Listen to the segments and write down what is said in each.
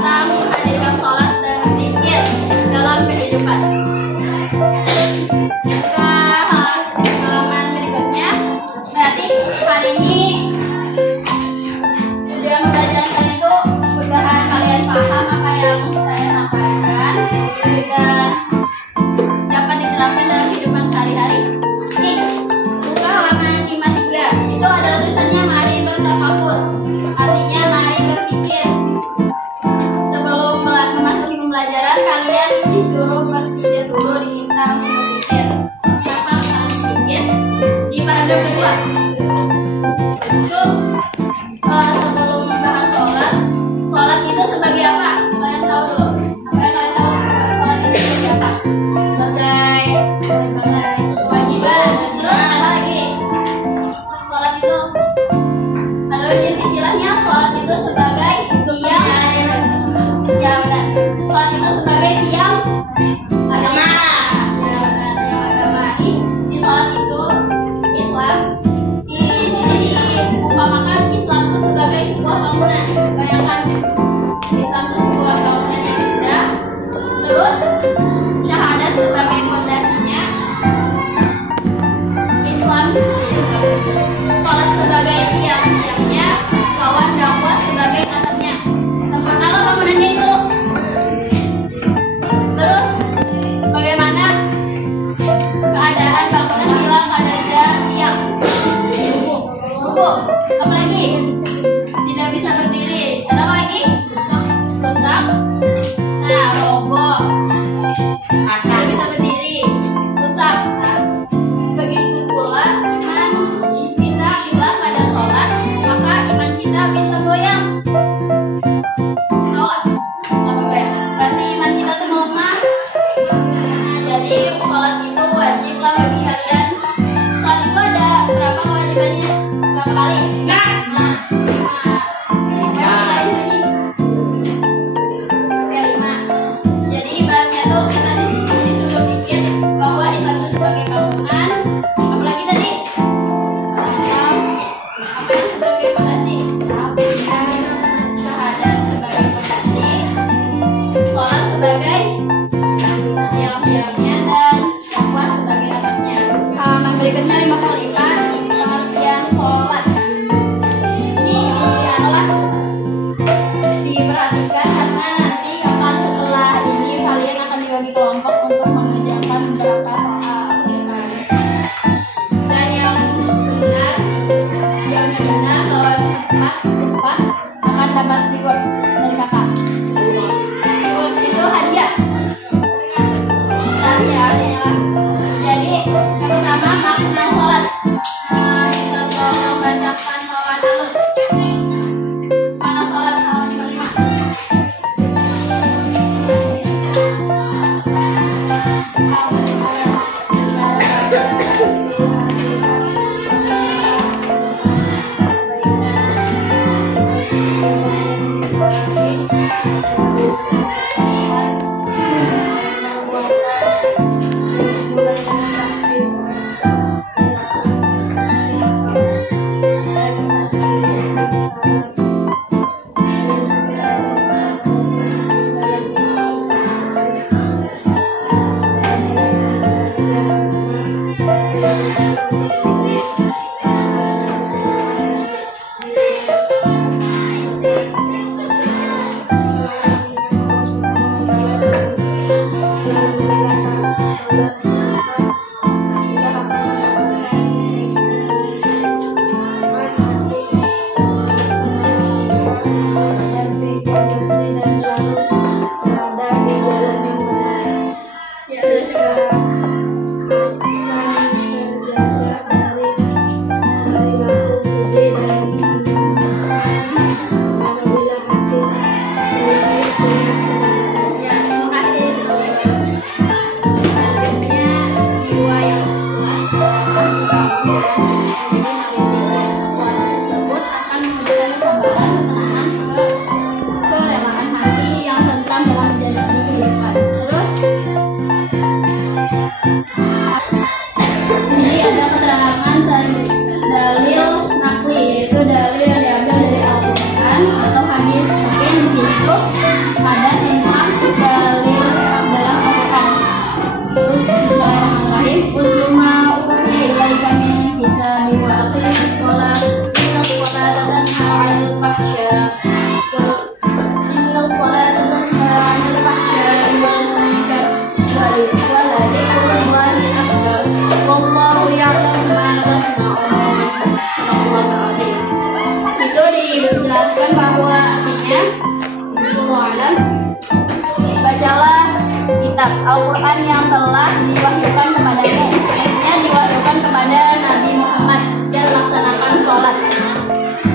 kita menghadirkan sholat dan zikir dalam kehidupan. Ke halaman berikutnya, berarti hari ini tujuan pembelajaran itu mudah-mudahan kalian paham apa yang saya sampaikan dan dapat diterapkan dalam kehidupan sehari-hari. Oke, buka halaman 53. Itu adalah tulisannya mari bertafakkur. Artinya mari berpikir. Sebelum memasuki pembelajaran, kalian disuruh berpikir dulu, diminta untuk berpikir. Siapa kalian berpikir? Di paragraf kedua. Itu sebelum membahas sholat itu sebagai apa? Kalian tahu dulu. Apa yang kalian tahu? Sholat itu sebagai apa? Sebagai kewajiban. Terus apa lagi? Sholat itu ada istilahnya sholat itu sebagai tiang. Ya benar. Sholat itu sebagai tiang agama. Ya benar, tiang agama. Di sholat itu Islam di sini diumpamakan Islam itu sebagai sebuah bangunan. Bayangkan Islam itu sebuah bangunan yang indah. Terus syahadat sebagai fondasinya, kitab, Al-Quran yang telah diwahyukan kepadamu, yang diwahyukan kepada Nabi Muhammad, dan laksanakan sholat.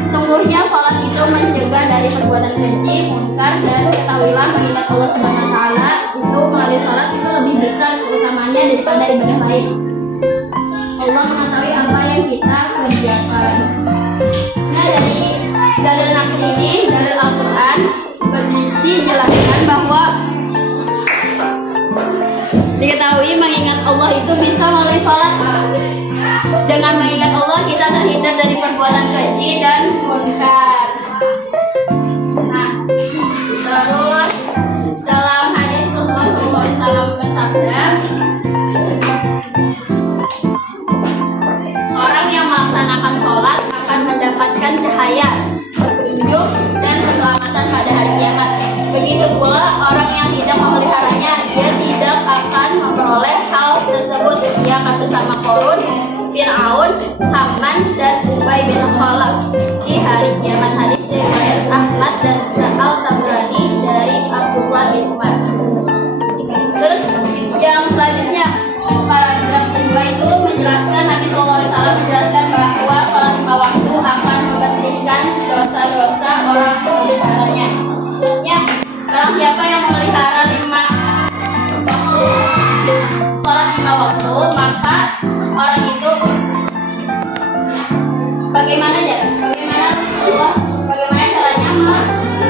Sungguhnya sholat itu mencegah dari perbuatan keji, munkar, dan ketahuilah mengingat Allah Subhanahu Wa Taala itu melalui sholat itu lebih besar keutamanya daripada ibadah lain. Allah mengetahui apa yang kita kerjakan. Nah, dari dalil nakli ini, dalil Al-Quran dijelaskan bahwa diketahui mengingat Allah itu bisa melalui sholat. Dengan mengingat Allah kita terhindar dari perbuatan keji dan munkar. Nah, terus dalam hadis Rasulullah SAW bersabda, orang yang melaksanakan sholat akan mendapatkan cahaya, petunjuk, dan keselamatan pada hari kiamat. Begitu pula orang yang tidak memeliharanya, dia tidak akan memperoleh hal tersebut. Dia akan bersama Qarun, Fir'aun, Haman, dan Ubay bin Khalaf di hari kiamat. Hadis riwayat Ahmad dan Al-Tabrani dari Abdullah bin Umar. Terus yang selanjutnya, paragraf kedua itu menjelaskan, Nabi SAW menjelaskan bahwa sholat 5 waktu akan membersihkan dosa-dosa orang memeliharanya. Ya, barang siapa yang memelihara 5 waktu, sholat 5 waktu, maka orang itu bagaimana Rasulullah, bagaimana caranya,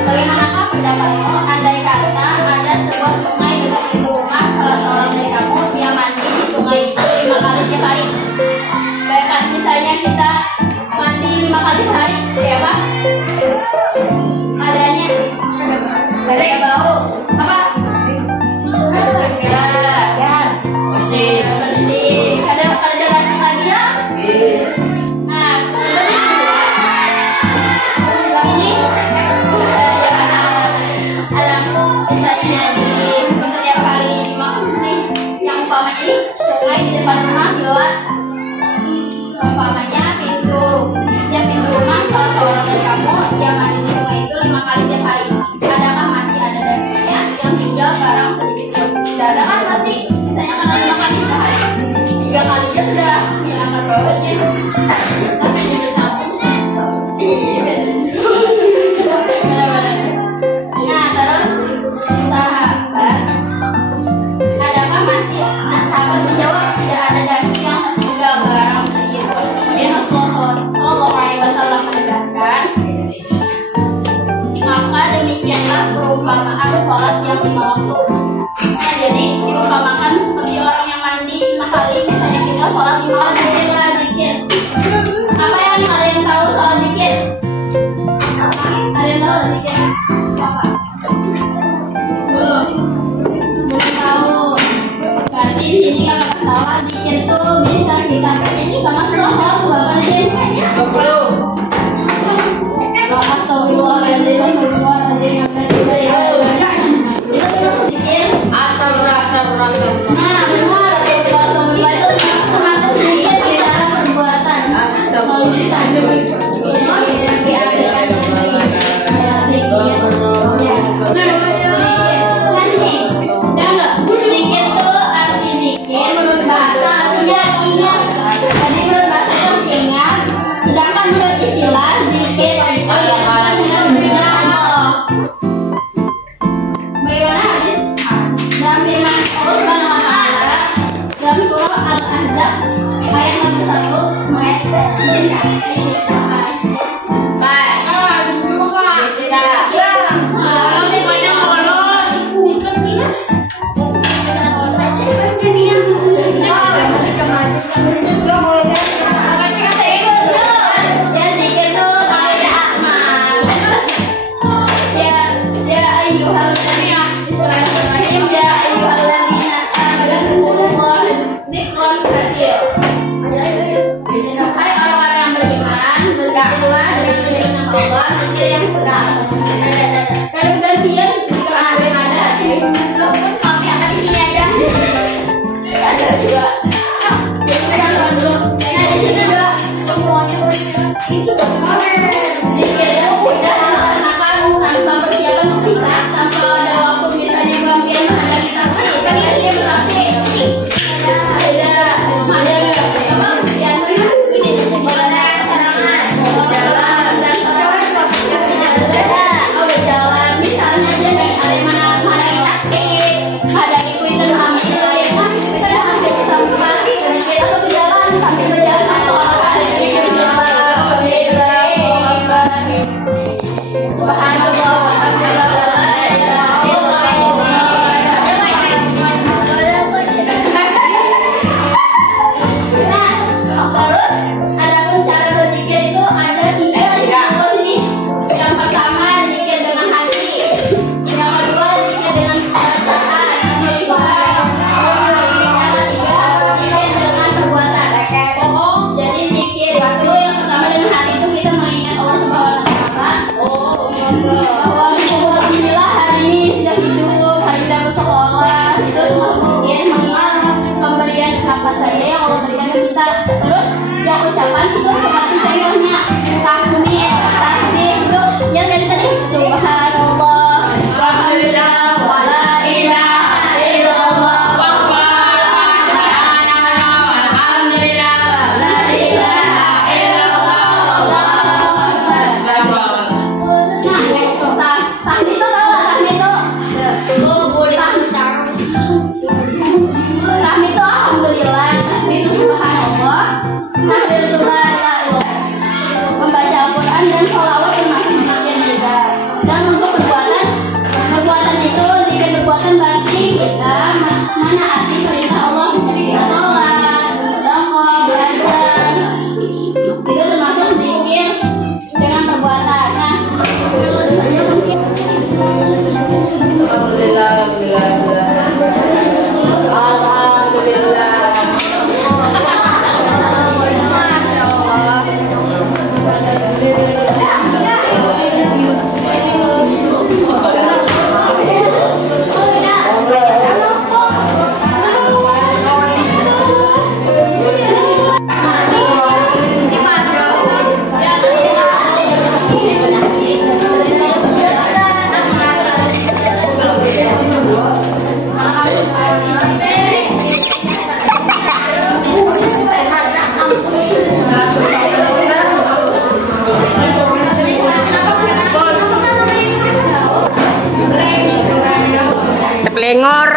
bagaimanakah pendapatmu andai kata ada sebuah sungai dekat pintu rumah salah seorang dari kamu, dia mandi di sungai itu 5 kali tiap hari. Bayangkan misalnya kita mandi 5 kali sehari, ya Pak? Adanya ada bau apa? Segar, bersih. Ada lagi lagi ya? Nah, ini ada misalnya di setiap kali nih, yang umpamanya ini sungai di depan rumah gelap, umpamanya setiap pintu rumah salah seorang dari kamu yang mandi di sungai itu 5 kali tiap hari. Adakah masih ada dagingnya yang tinggal barang sedikit pun? Tidak ada kan pasti. Misalnya kalau 5 kali sehari, 3 kalinya sudah menghilangkan bau sih. Tapi juga sama. Nah, terus sahabat, adakah masih? Nah, sahabat menjawab, tidak ada daging yang tertinggal barang sedikit pun. Kemudian Rasulullah SAW menegaskan, maka demikianlah perumpamaan sholat yang 5 waktu. Nah, jadi diumpamakan seperti orang yang mandi 5 kali. Misalnya kita sholat 5 kali, zikir. Apa yang kalian tahu soal zikir? Kalian tahu zikir apa? Belum tahu. Berarti di sini kalau salah zikir itu bisa kita ini sama sholat tuh berapa nih? 20. Astagfirullahaladzim, astagfirullahaladzim, itu termasuk zikir. Astagfirullah. Nah, benar. Astagfirullah itu termasuk zikir secara perbuatan. Astagfirullah. Zikir itu arti zikir menurut bahasa artinya ingat. Jadi menurut bahasa itu ingat. Sedangkan menurut istilah zikir itu yang dengan berbeda amal. Bagaimana hadis dalam firman Allah Subhanahu Wa Taala dalam surah Al-Ahzab ayat 41. Hai orang-orang yang beriman, Pelengor.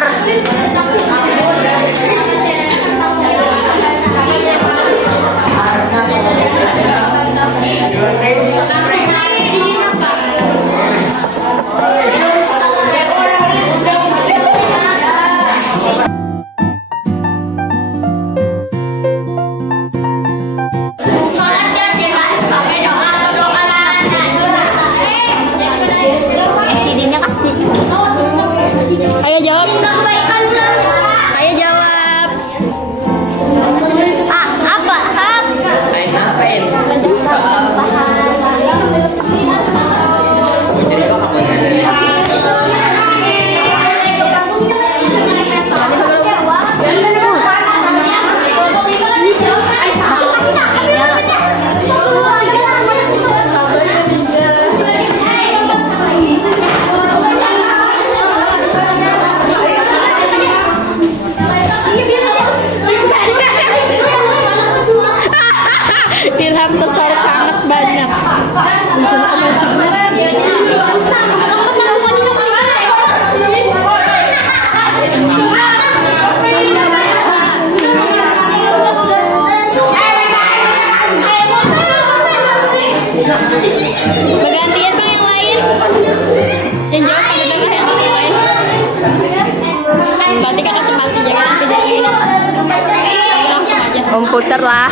Ayo jawab. Ayo jawab. Apa? Ngapain? Ilham tersorot sangat banyak. Bergantian bang yang lain. Yang jawab pada dengar yang lain. Berarti kan otomatis jangan video ini. Langsung aja. Komputer lah.